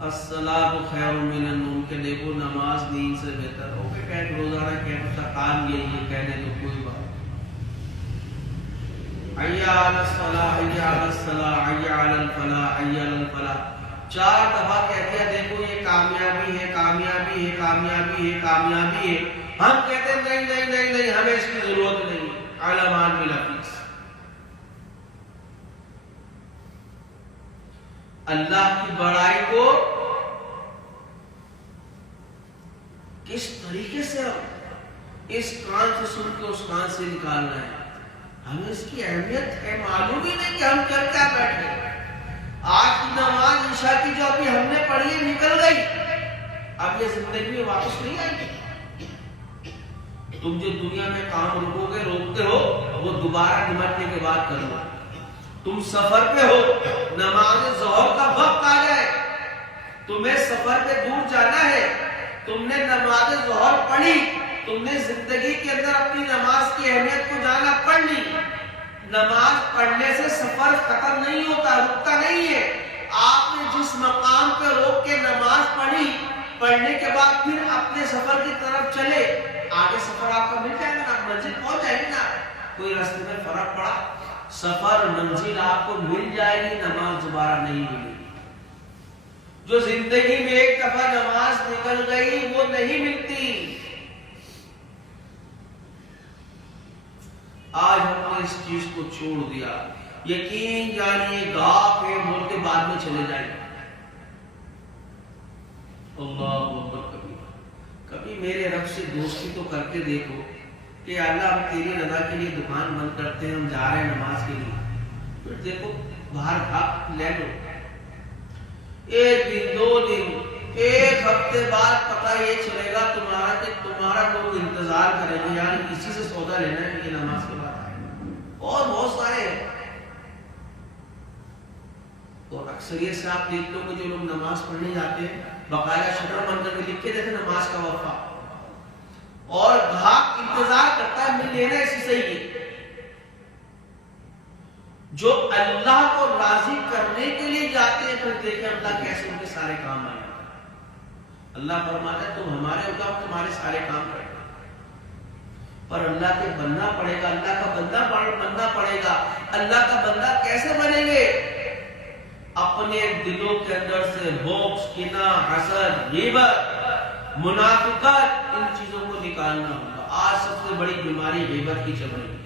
الصلاۃ خیر من النوم، کہ دیکھو نماز نیند سے بہتر ہو، کہ کہہ روزانہ کہنے کا کام یہی ہے، کہنے تو کوئی بات۔ حی علی الصلاۃ، حی علی الصلاۃ، حی علی الفلاح، حی علی الفلاح، 4 دفعہ کہہ دیا، دیکھو یہ کامیابی ہے، کامیابی ہے، کامیابی ہے، کامیابی ہے۔ ہم کہتے ہیں نہیں نہیں نہیں نہیں، ہمیں اس کی ضرورت نہیں۔ علمان بھی لفظ، اللہ کی بڑائی کو کس طریقے سے اس کان سے سن کے اس کان سے نکالنا ہے، ہمیں اس کی اہمیت ہے معلوم ہی نہیں کہ ہم کر کیا بیٹھے۔ آج کی نماز عشاء کی جو ابھی ہم نے پڑھی ہے نکل گئی، اب یہ زندگی میں واپس نہیں آئے گی۔ تم جو دنیا میں کام روکتے ہو وہ دوبارہ نمٹنے کے بعد کرو۔ تم سفر پہ ہو، نماز ظہر کا وقت آ جائے، تمہیں سفر پہ دور جانا ہے، تم نے نماز ظہر پڑھی، تم نے زندگی کے اندر اپنی نماز کی اہمیت کو جانا، پڑھ لی۔ نماز پڑھنے سے سفر ختم نہیں ہوتا، رکتا نہیں ہے۔ آپ نے جس مقام پہ روک کے نماز پڑھی، پڑھنے کے بعد پھر اپنے سفر کی طرف چلے، آگے سفر آپ کا مل جائے گا، منزل پہنچ جائے گی نا۔ کوئی راستے میں فرق پڑا، سفر منزل آپ کو مل جائے گی، نماز دوبارہ نہیں ملے گی۔ جو زندگی میں ایک دفعہ نماز نکل گئی وہ نہیں ملتی۔ آج ہم نے اس چیز کو چھوڑ دیا، یقین جانیے گاہ پہ بول کے بعد میں چلے جائیں گے۔ اللہ اکبر، کبھی میرے رب سے دوستی تو کر کے دیکھو کہ اللہ ہم تیری رضا کے لیے دکان بند کرتے ہیں، ہم جا رہے ہیں نماز کے لیے، پھر دیکھو باہر بھاگ لے لو، 1 دن 2 دن 1 ہفتے بعد پتہ یہ چلے گا تمہارا کہ تمہارا لوگ انتظار کریں گے، یار اسی سے سودا لینا ہے، یہ نماز کے بعد آئے گا، اور بہت سارے ہیں۔ اور اکثریت سے آپ دیکھ لو کہ جو لوگ نماز پڑھنے جاتے ہیں باقاعدہ شٹر بند کر کے لکھ کے دیتے نماز کا وقفہ، اور گاہک انتظار کرتا ہے مل لینا اسی سے ہی۔ جو اللہ کو راضی کرنے کے لیے جاتے ہیں، پھر دیکھیں اللہ کیسے ان کے سارے کام آئے۔ اللہ فرماتا ہے تم ہمارے ہوگا، ہم تمہارے سارے کام کریں گے، پر اللہ کے بننا پڑے گا، اللہ کا بندہ بننا پڑے گا۔ اللہ کا بندہ کیسے بنیں گے؟ اپنے دلوں کے اندر سے بغض، کینہ، حسد، غیبت، منافقت، ان چیزوں کو نکالنا ہوگا۔ آج سب سے بڑی بیماری غیبت کی چل رہی ہے،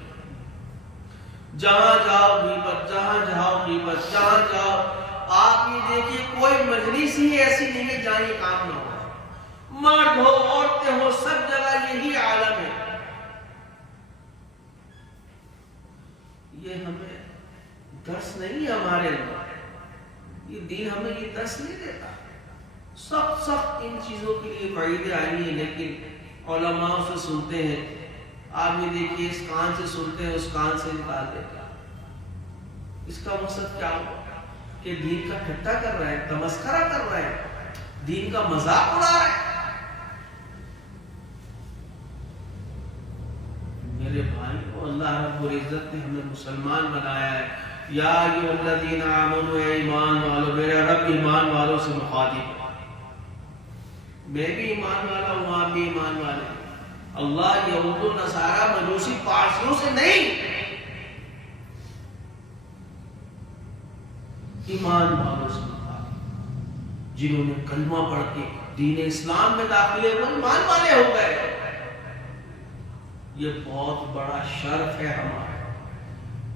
جہاں جاؤ غیبت، جہاں جاؤ غیبت، جہاں جاؤ۔ آپ یہ دیکھیے کوئی مجلس ہی ایسی نہیں ہے جہاں یہ کام نہ ہو، مرد ہو عورتیں ہو، سب جگہ یہی عالم ہے۔ درس نہیں ہے ہمارے اندر. یہ دین ہمیں یہ درس نہیں دیتا. سخت ان چیزوں کے لیے فائدے آئی ہیں، لیکن علماء سے سنتے ہیں. آدمی دیکھیے اس کان سے سنتے ہیں، اس کان سے نکال دیتے ہیں. اس کا مقصد کیا ہوا کہ دین کا ٹھٹا کر رہا ہے، تمسخرہ کر رہا ہے، دین کا مذاق اڑا رہا ہے. میرے بھائی کو اللہ رب العزت نے ہمیں مسلمان بنایا ہے. یا ایھا الذین آمنوا، اے ایمان والو. میرا رب ایمان والوں سے مخاطب. میں بھی ایمان والا ہوں، آپ بھی ایمان والے ہیں. اللہ یہود و نصارہ مجوسی پارسیوں سے نہیں، ایمان والوں سے مخاطب، جنہوں نے کلمہ پڑھ کے دین اسلام میں داخلے ہوئے ایمان والے ہو گئے. یہ بہت بڑا شرف ہے ہمارا.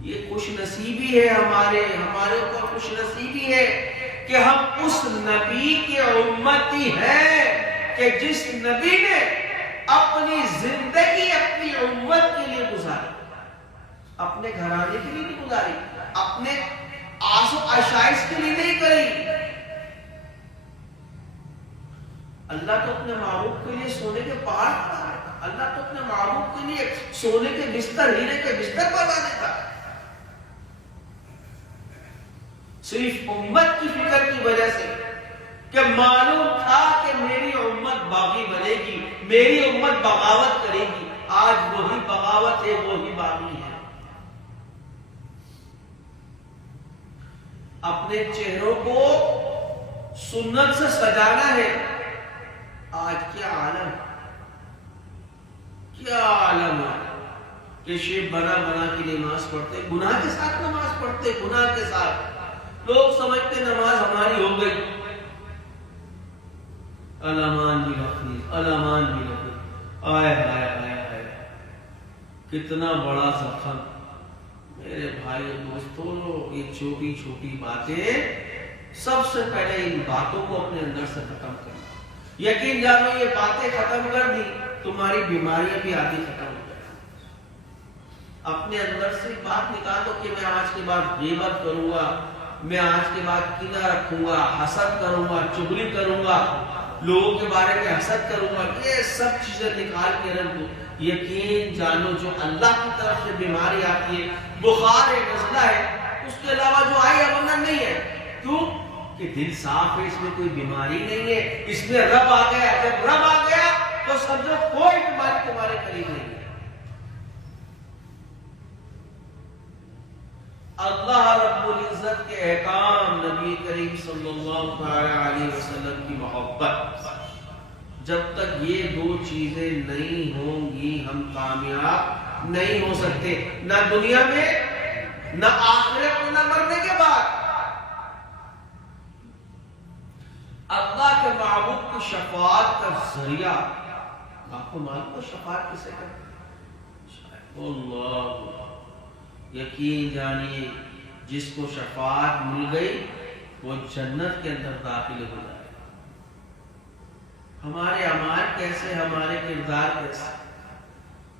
یہ خوش نصیبی ہے ہمارے اوپر خوش نصیبی ہے کہ ہم اس نبی کی امتی ہیں کہ جس نبی نے اپنی زندگی اپنی امت کے لیے گزاری. اپنے گھرانے کے لیے نہیں گزاری، اپنے آس و عشائش کے لیے نہیں کری. اللہ تو اپنے محبوب کے لیے سونے کے پہاڑ بنا دیتا. اللہ تو اپنے محبوب کے لیے سونے کے بستر، ہیرے کے بستر بنا دیتا. صرف امت کی فکر کی وجہ سے کہ معلوم تھا کہ میری امت باغی بنے گی، میری امت بغاوت کرے گی. آج وہی بغاوت ہے، وہی باغی ہے. اپنے چہروں کو سنت سے سجانا ہے. آج کیا عالم ہے کہ شیپ بنا کی نماز پڑھتے، گناہ کے ساتھ نماز پڑھتے، گناہ کے ساتھ. لوگ سمجھتے نماز ہماری ہو گئی. علمان بھی لکھی. آئے ہائے ہائے ہائے، کتنا بڑا زخم. میرے بھائی اور دوستوں، یہ چھوٹی چھوٹی باتیں، سب سے پہلے ان باتوں کو اپنے اندر سے ختم کرنا. یقین جانو یہ باتیں ختم کر دی، تمہاری بیماریاں بھی آدھی ختم ہو جائیں. اپنے اندر سے بات نکال دو کہ میں آج کے بعد غیبت کروں گا، میں آج کے بعد کینہ رکھوں گا، حسد کروں گا، چغلی کروں گا، لوگوں کے بارے میں حسد کروں گا. یہ سب چیزیں نکال کے رکھ دو. یقین جانو جو اللہ کی طرف سے بیماری آتی ہے، بخار ہے، نزلہ ہے، اس کے علاوہ جو آئی ہے ورنہ نہیں ہے. کیوں کہ دل صاف ہے، اس میں کوئی بیماری نہیں ہے، اس میں رب آ گیا. جب رب آ گیا تو سمجھو کوئی بیماری تمہارے قریب نہیں ہے. اللہ رب العزت کے احکام، نبی کریم صلی اللہ علیہ وسلم کی محبت، جب تک یہ دو چیزیں نہیں ہوں گی ہم کامیاب نہیں ہو سکتے، نہ دنیا میں نہ آخرت میں، نہ مرنے کے بعد. اللہ کے محبوب کی شفاعت کا ذریعہ آپ کو معلوم ہے شفاعت کسے کرتے؟ اللہ. یقین جانیے جس کو شفاعت مل گئی وہ جنت کے اندر داخل ہو جائے. ہمارے اعمال کیسے، ہمارے کردار کیسے؟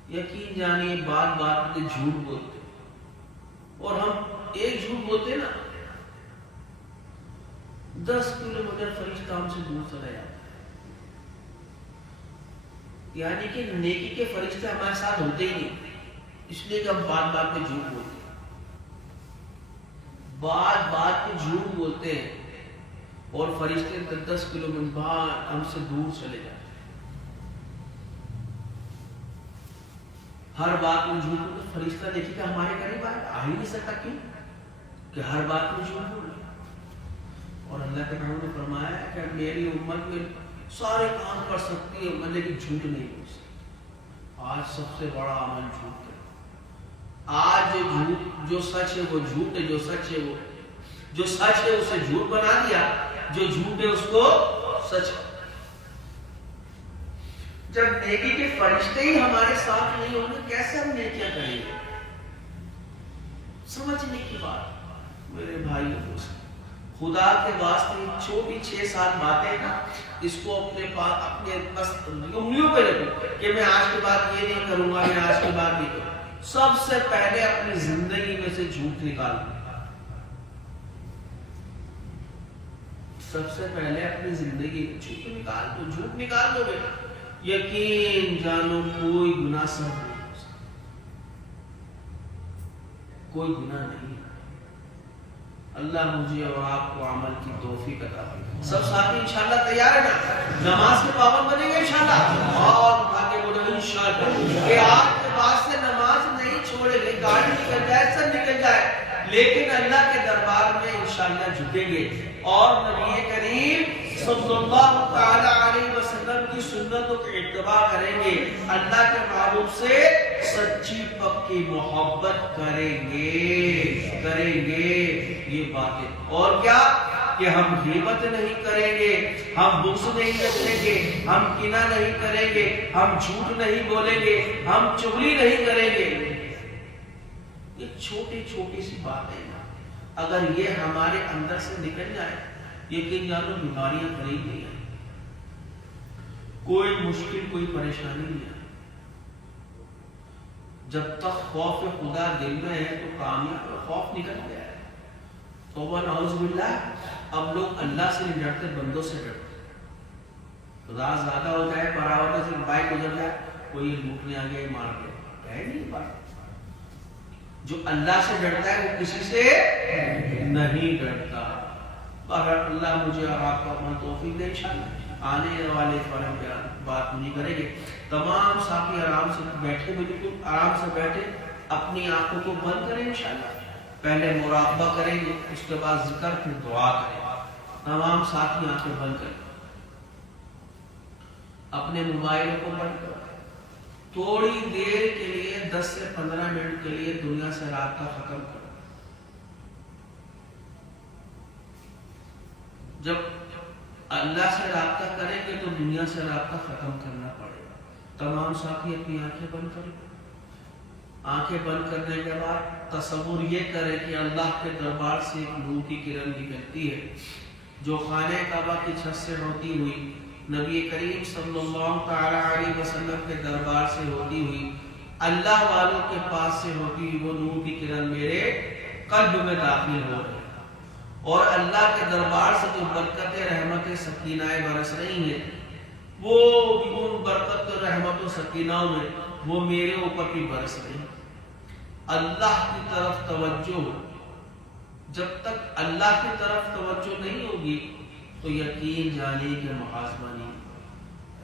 یقین جانیے بات پہ جھوٹ بولتے، اور ہم ایک جھوٹ بولتے نا 10 کلومیٹر فرشتہ ہم سے دور چلا جاتا ہے. یعنی کہ نیکی کے فرشتے ہمارے ساتھ ہوتے ہی نہیں، اس لیے کہ ہم بات پہ جھوٹ بولتے ہیں. بات پہ جھوٹ بولتے ہیں اور فرشتے 10 کلومیٹر بعد ہم سے دور چلے جاتے ہیں. ہر بات میں جھوٹ بولتے، فرشتہ دیکھیے کہ ہمارے قریب آ ہی نہیں سکتا. کیوں کہ ہر بات میں جھوٹ بول رہے. اور اللہ کے رسول نے فرمایا ہے کہ میری امت میں سارے کام کر سکتی ہے لیکن جھوٹ نہیں بول سکتی. آج سب سے بڑا عمل جھوٹ ہے. آج جو سچ ہے وہ جھوٹ ہے، جو سچ ہے اسے جھوٹ بنا دیا، جو جھوٹ ہے اس کو سچ. جب نیکی کے فرشتے ہی ہمارے ساتھ نہیں ہوں گے کیسے ہم نیکیاں کریں گے؟ سمجھنے کی بات میرے بھائی دوست، خدا کے واسطے چھوٹی 6-7 باتیں نا، اس کو اپنے بس انگلیوں پہ رکھو کہ میں آج کے بعد یہ نہیں کروں گا، میں آج کے بعد نہیں کروں. سب سے پہلے اپنی زندگی میں سے جھوٹ نکالو. سب سے پہلے اپنی زندگی جھوٹ نکال دو بیٹا، یقین جانو کوئی گناہ سر نہیں ہو سکتا، کوئی گناہ نہیں۔ اللہ مجھے اور آپ کو عمل کی توفیق عطا فرمائے۔ سب ساتھی انشاءاللہ تیار ہے نا؟ نماز کے پابند بنیں گے انشاءاللہ، اور آگے بڑھیں انشاءاللہ کہ آج کے بعد سے نماز نہیں چھوڑیں گے، گاڑی نکل جائے سب نکل جائے، لیکن اللہ کے دربار میں انشاءاللہ جھکیں گے اور نبی کریم صلی اللہ تعالی علیہ وسلم کی سنتوں کی اتباع کریں گے، اللہ کے محبوب سے سچی پکی محبت کریں گے یہ باتیں، اور کیا کہ ہم غیبت نہیں کریں گے، ہم بغض نہیں رکھیں گے، ہم کینہ نہیں کریں گے، ہم جھوٹ نہیں بولیں گے، ہم چغلی نہیں کریں گے۔ یہ چھوٹی چھوٹی سی باتیں ہیں، اگر یہ ہمارے اندر سے نکل جائے، یقین جانو بیماریاں قریب نہیں ہیں، کوئی مشکل کوئی پریشانی نہیں ہے۔ جب تک خوف خدا دل میں ہے تو کامیاب خوف نکل گیا ہے۔ توبہ نعوذ باللہ، اب لوگ اللہ سے نہیں ڈرتے، بندوں سے ڈرتے۔ خدا زیادہ ہو جائے، براوٹہ سے بائک گزر جائے، کوئی لوٹنے آ گیا مار دے، ہے نہیں بات۔ جو اللہ سے ڈرتا ہے وہ کسی سے نہیں ڈرتا۔ بہرحال اللہ مجھے اور آپ کو اپنا توفیق دے، انشاءاللہ آنے والے فارم پہ بات نہیں کریں گے۔ تمام ساتھی آرام سے بیٹھے، بالکل آرام سے بیٹھے، اپنی آنکھوں کو بند کریں انشاءاللہ، پہلے مراقبہ کریں گے، اس کے بعد ذکر پھر دعا کریں گے۔ تمام ساتھی آنکھیں بند کریں، اپنے موبائلوں کو بند کریں، تھوڑی دیر کے لیے 10 سے 15 منٹ کے لیے دنیا سے رابطہ ختم کرو۔ جب اللہ سے رابطہ کریں گے تو دنیا سے رابطہ ختم کرنا پڑے گا۔ تمام ساتھی اپنی آنکھیں بند کریں، آنکھیں بند کرنے کے بعد تصور یہ کریں کہ اللہ کے دربار سے ایک نور کی کرن نکلتی ہے جو خانہ کعبہ کی چھت سے ہوتی ہوئی نبی کریم صلی اللہ تعالی علیہ وسلم کے دربار سے ہوتی ہوئی اللہ والوں کے پاس سے ہوتی ہوئی وہ نور کی کرن میرے قلب میں داخل ہو رہی ہے، اور اللہ کے دربار سے جو برکت رحمت سکینہ برس رہی ہیں وہ ان برکت رحمت و سکینہ میں وہ میرے اوپر بھی برس رہی ہیں۔ اللہ کی طرف توجہ، جب تک اللہ کی طرف توجہ نہیں ہوگی تو یقین جانے کہ محاسبہ نہیں۔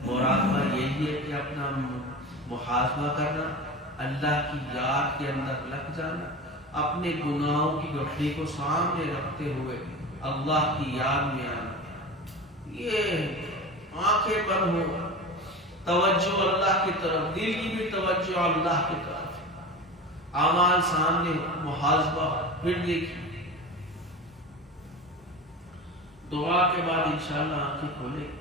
مراقبہ یہی ہے کہ اپنا محاسبہ کرنا، اللہ کی یاد کے اندر لگ جانا، اپنے گناہوں کی گٹھلی کو سامنے رکھتے ہوئے اللہ کی یاد میں آنا۔ یہ آنکھیں بند ہو، توجہ اللہ کی طرف، دل کی بھی توجہ اللہ کی طرف، اعمال سامنے، محاسبہ، پھر دیکھیں۔ دعا کے بعد انشاءاللہ آنکھیں کھولیں۔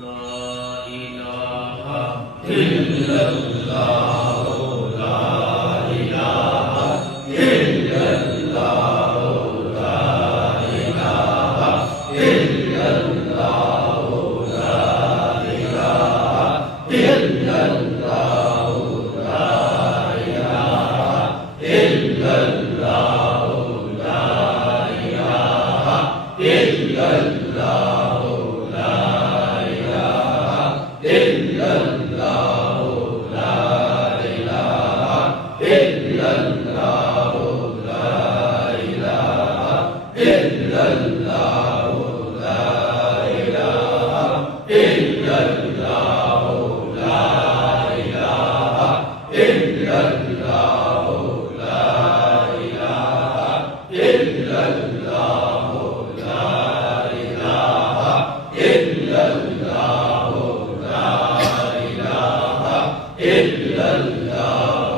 لا الہ الا اللہ، لا الہ الا اللہ، لا الہ الا اللہ، لا الہ الا اللہ، لا الہ الا اللہ، لا الہ الا اللہ۔ إلا الله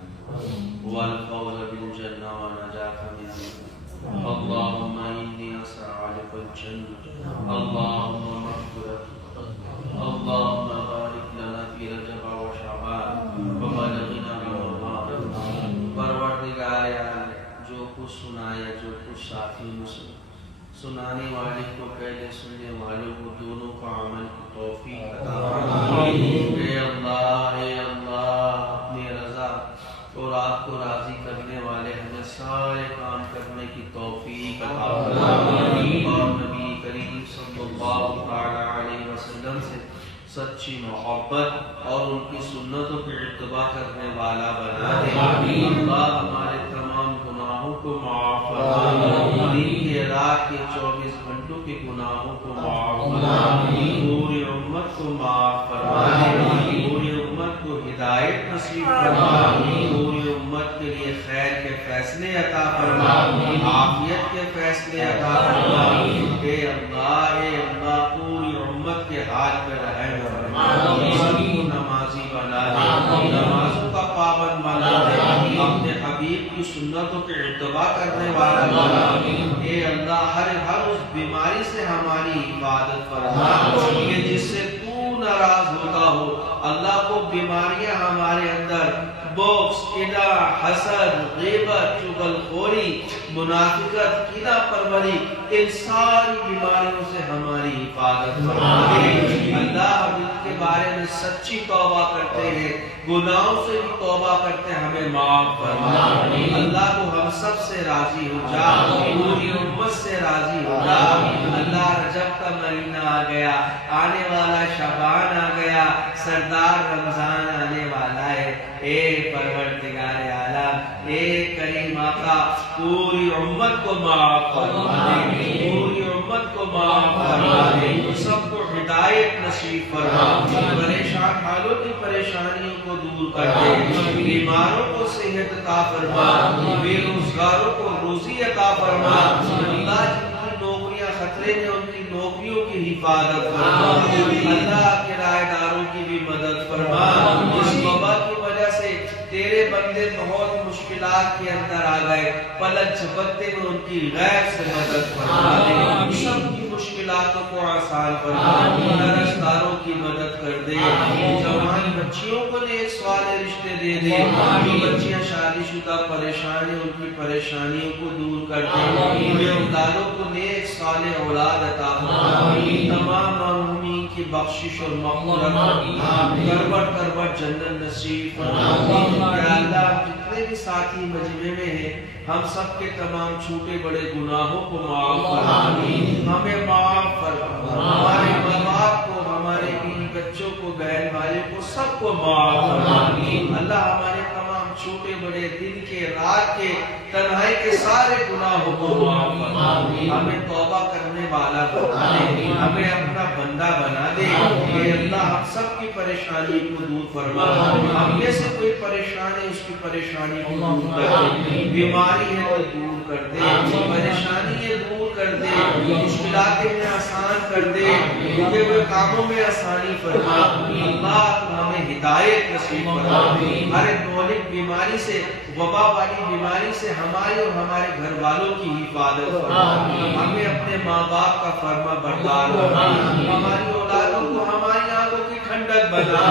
والفوز بالجنة ونجاة من النار. اللهم إني أسعى لك الجنة، اللهم مغفرتك، اللهم بارك لنا في رجب وشعبان وبلغنا رمضان. پروردگار عالم، جو کچھ سنایا، جو کچھ ساتھی نے سنانے والے کو پہلے سننے والوں کو دونوں کا عمل کی توفیق عطا فرمائے. اے اللہ اپنی رضا اور آپ کو راضی کرنے والے ہمیں سارے کام کرنے کی توفیق عطا فرمائے. اور نبی کریم صلی اللہ علیہ وسلم سے سچی محبت اور ان کی سنتوں پر اتباع کرنے والا بنا دے. اللہ ہمارے تمام گناہوں کو معاف فرما، دن کے رات کے 24 گھنٹوں کے گناہوں کو معاف فرما، پوری امت کو معاف فرما، پوری امت کو ہدایت نصیب فرما، پوری امت کے لیے خیر کے فیصلے عطا فرما، عافیت کے فیصلے عطا فرما. اے اللہ پوری امت کے حال پہ رحم فرما، سب کو نمازی بنا دے، نمازوں کا پابند بنا دے، اپنے حبیب کی سنتوں کے اتباع کرنے والا بنا. اے اللہ ہر اس بیماری سے ہماری حفاظت فرما کہ جس سے تو ناراض ہوتا ہو. اللہ کو بیماریاں ہمارے اندر بغض، کینہ، حسد، غیبت، چغل خوری، منافقت، کینہ پروری، ان ساری بیماریوں سے ہماری حفاظت فرما دے. اللہ ہم ان کے بارے میں سچی توبہ کرتے ہیں، گناہوں سے بھی توبہ کرتے ہیں، ہمیں معاف فرما. اللہ کو ہم سب سے راضی ہو جا، پوری امت سے راضی ہو جا. اللہ رجب کا مہینہ آ گیا، آنے والا شعبان آ گیا، سردار رمضان آنے والا ہے. اے پروردگار عالم، اے کریم آقا، پوری امت کو معاف فرما دے، پوری امت کو معاف فرما دے، سب کو ہدایت نصیب فرما. پریشان حالوں کی پریشانیوں کو دور کر دے، بیماروں کو صحت عطا فرما، بے روزگاروں کو روزی عطا فرما. اللہ جن کی نوکریاں خطرے میں ان کی نوکریوں کی حفاظت فرما. اللہ کرایہ داروں کی بھی مدد فرما. اس وبا کی وجہ سے تیرے بندے بہت مشکلات کے اندر آ گئے، پلک جھپکتے میں ان کی غیب سے مدد فرما دے، سب کی مشکلاتوں کو آسان فرما. درستاروں کی مدد کر دے، جوان بچیوں کو نیک صالح رشتے دے دے، جو بچیاں شادی شدہ پریشان ہیں ان کی پریشانیوں کو دور کر دے، بے اولادوں کو نیک صالح اولاد عطا فرما. تمام محرومین کی بخشش اور مغفرت، کروٹ کروٹ جنت نصیب فرما. یا اللہ جتنے بھی ساتھی مجمع میں ہیں، ہم سب کے تمام چھوٹے بڑے گناہوں کو معاف فرما، ہمیں معاف فرما. ہمارے ماں باپ کو، ہمارے بیوی بچوں کو، بہن بھائیوں کو، سب کو معاف فرما. اللہ ہمارے تمام چھوٹے بڑے دن کے، رات کے، تنہائی کے سارے گناہوں کو معاف فرما. ہمیں توبہ کرنے والا بنا دے، ہمیں اپنا بندہ بنا دے. اے اللہ ہم سب کی پریشانی کو دور فرما. ہم میں سے کوئی پریشان ہے، اس کی پریشانی کو دور کر دے. بیماری ہے تو دور کر دے، پریشانی ہے دور کر دے، مشکلات میں آسان کر دے، رکے ہوئے کاموں میں آسانی فرما. اللہ ہمیں ہدایت نصیب فرما. ہر مہلک بیماری سے، وبا والی بیماری سے ہمارے اور ہمارے گھر والوں کی حفاظت فرما. ہمیں اپنے ماں باپ کا فرما بردار بنا. ہماری اولادوں کو ہماری آنکھوں کی ٹھنڈک بنا.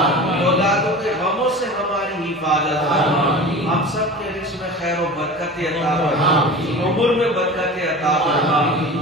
اولادوں کے غموں سے ہماری حفاظت فرما. ہم سب کے رزق میں خیر و برکت عطا فرما، عمر میں برکت عطا فرما.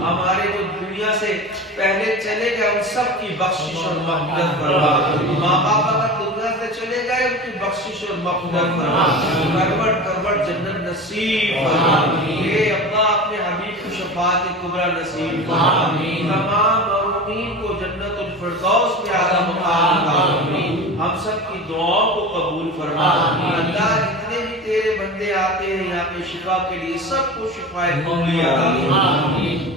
ہمارے جو دنیا سے پہلے چلے گئے ان سب کی بخشش اور مغفرت فرما. ماں باپ اگر دنیا سے چلے گئے ان کی بخشش اور مغفرت فرما. کروٹ کروٹ جنت نصیب فرما. اے اللہ اپنے حبیب کی شفاعت کبریٰ نصیب فرما. تمام محرومین کو جنت الفردوس میں اعلیٰ مقام عطا فرما. ہم سب کی دعاؤں کو قبول فرما. اللہ جتنے بھی تیرے بندے آتے ہیں یہاں پہ شفا کے لیے، سب کو شفا قبولی عطا فرما.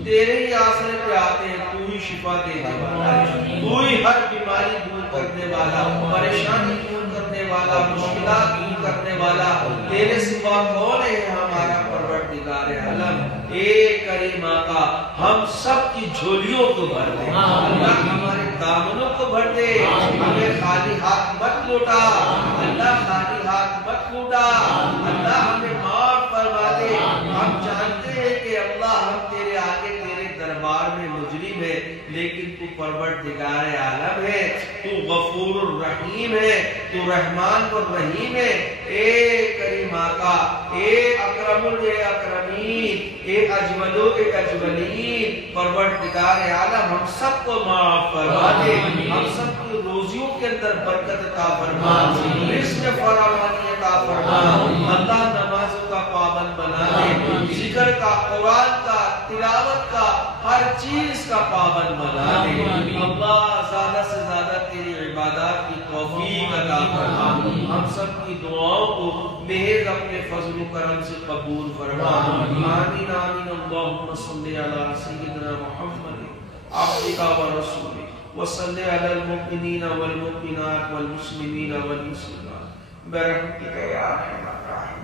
تیرے ہی آسرے پہ آتے ہیں، تو ہی شفا دینے والا ہے، تو ہی ہر بیماری دور کرنے والا، پریشانی دور کرنے والا، مشکلات دور کرنے والا. تیرے سوا کون ہے ہمارا پروردگار عالم؟ اے کریم آقا ہم سب کی جھولیوں کو بھر دے اللہ ہمارے دامنوں کو بھر دے ہمیں خالی ہاتھ مت لوٹا اللہ خالی ہاتھ مت لوٹا اللہ ہمیں معاف فرما دے ہم جانتے ہیں کہ اللہ ہم تیرے آگے تیرے دربار میں مجرم ہے لیکن تو پروردگار عالم ہے تو غفور الرحیم ہے تو رحمان الرحیم ہے اے کریم آقا اے اکرم الاکرمین اے اجمل الاجملین پروردگار عالم ہم سب کو معاف فرما دے ہم سب کی روزیوں کے اندر برکت عطا فرما رزق فراوانی عطا فرما اللہ نمازوں کا پابند بنا دے ذکر کا قرآن کا تلاوت کا ہر چیز کا پابند بنا دے اللہ زیادہ سے زیادہ تیری عبادات کی توفیق عطا فرما ہم سب کی دعاؤں کو محض اپنے فضل و کرم سے قبول فرما آمین آمین اللہم صلی علی سیدنا محمد عبدک و رسولک وصلی علی المؤمنین والمؤمنات والمسلمین والمسلمات برحمتک یا ارحم الراحمین